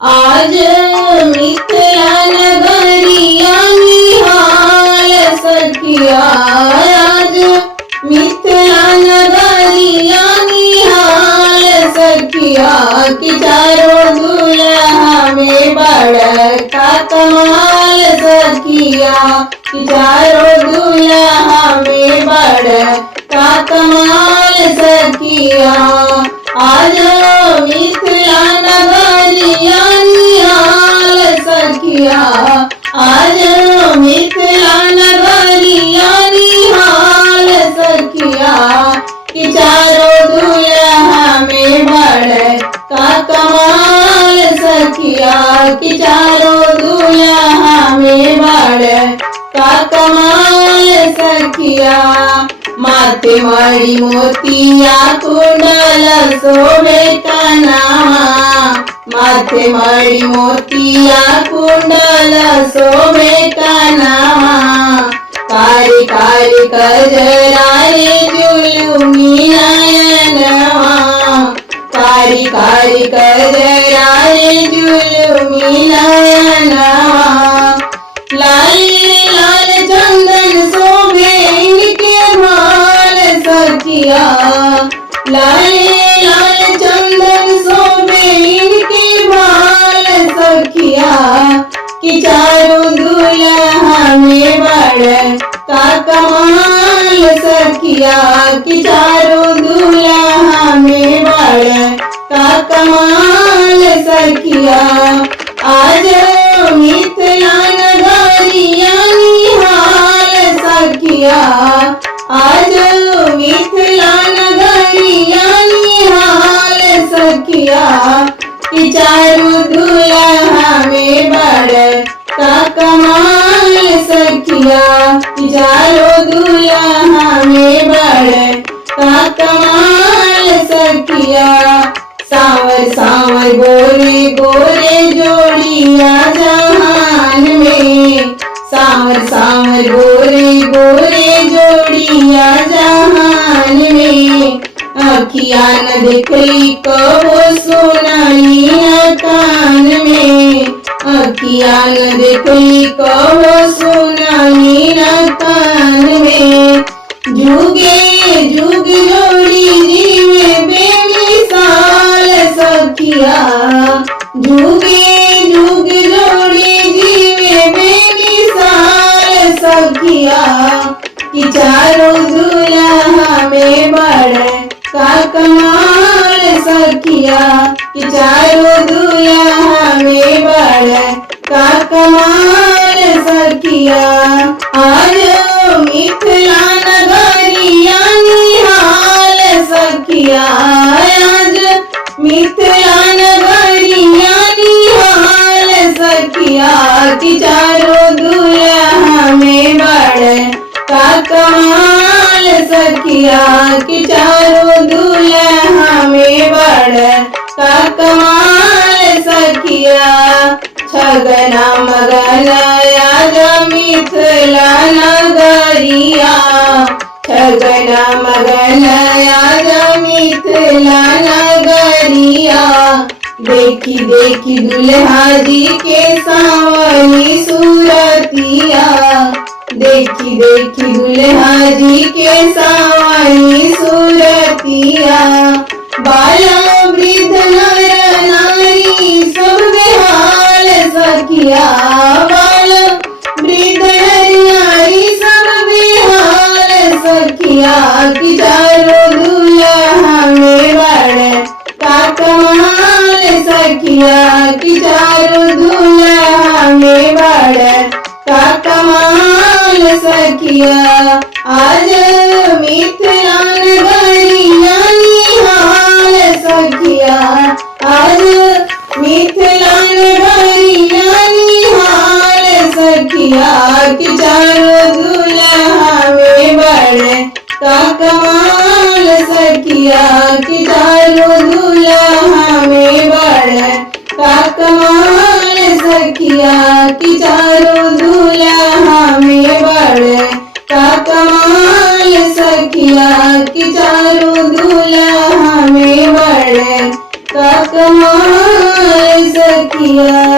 आज मिथिला नगरिया निहाल सखिया, आज मिथिला नगरिया निहाल सखिया, कि चारों दुल्हा में बड़का कमाल सखिया, कि चारों दुल्हा में बड़का कमाल सखिया। आज मिथिला नगरिया निहाल सखिया, आज मिथिला नगरिया निहाल सखिया, कि चारों दुल्हा में बड़का कमाल सखिया, कि चारों दुल्हा में बड़का कमाल सखिया। माथे मणि मोतिया कुंडल शोभे कनावा, माथे मणि मोतिया कुंडल शोभे कनावा, कारी कारी कजराए जुलुमी नयनवा, कारी कारी कजराए जुलुमी नयनवा। लाल लाल चंदन शोभे इनके भाल सखिया, लाल लाल चंदन शोभे इनके भाल सखिया, कि चारों दुल्हा में बड़का कमाल सखिया, कि चारों दुल्हा में बड़का कमाल सखिया। आज मिथिला नगरिया निहाल सखिया, आज मिथिला नगरिया निहाल सखिया, कि चारों दुल्हा में बड़का कमाल सखिया, कि चारों दुल्हा में बड़का कमाल सखिया। सांवर सांवर गोरे गोरे जोड़िया जहान में, सांवर सांवर गोरे गोरे जोड़िया जहान में, अखियाँ न दिखली कबो सुनाई न कान में, अखियाँ न दिखली कबो सुनाई न कान में। जुगे जुग जोड़ी जीवे बेमिसाल सखिया, जुगे जुग जोड़ी जीवे बेमिसाल सखिया, कि चारों दुल्हा में बड़का कमाल सखिया, कि चारों दुल्हा में बड़का कमाल सखिया। आज मिथिला नगरिया निहाल सखिया, आज मिथिला नगरिया निहाल सखिया, कि चारों दुल्हा में बड़का कमाल सखिया, कि चारों दुल्हा में बड़का कमाल सखिया। छगना मगना आज मिथिला नगरिया, छगना मगना आज मिथिला नगरिया, देखी देखी दुल्हा जी के सांवली सूरतिया, देखी देखी दुल्हा जी के सांवली सूरतिया। बाला वृद्ध नर नारी सब बेहाल सखिया, बाला वृद्ध नर नारी सब बेहाल सखिया, कि चारों दुल्हा में बड़का कमाल सखिया, कि चारों दुल्हा में बड़का कमाल सखिया। आज मिथिला नगरिया निहाल सखिया, आज मिथिला नगरिया निहाल सखिया, कि चारों दुल्हा में बड़का कमाल सखिया, कि चारों दुल्हा में बड़का कमाल सखिया, कि चारों दुल्हा में बड़का कमाल सखिया, कि चारों दुल्हा में बड़का कमाल सखिया। हाल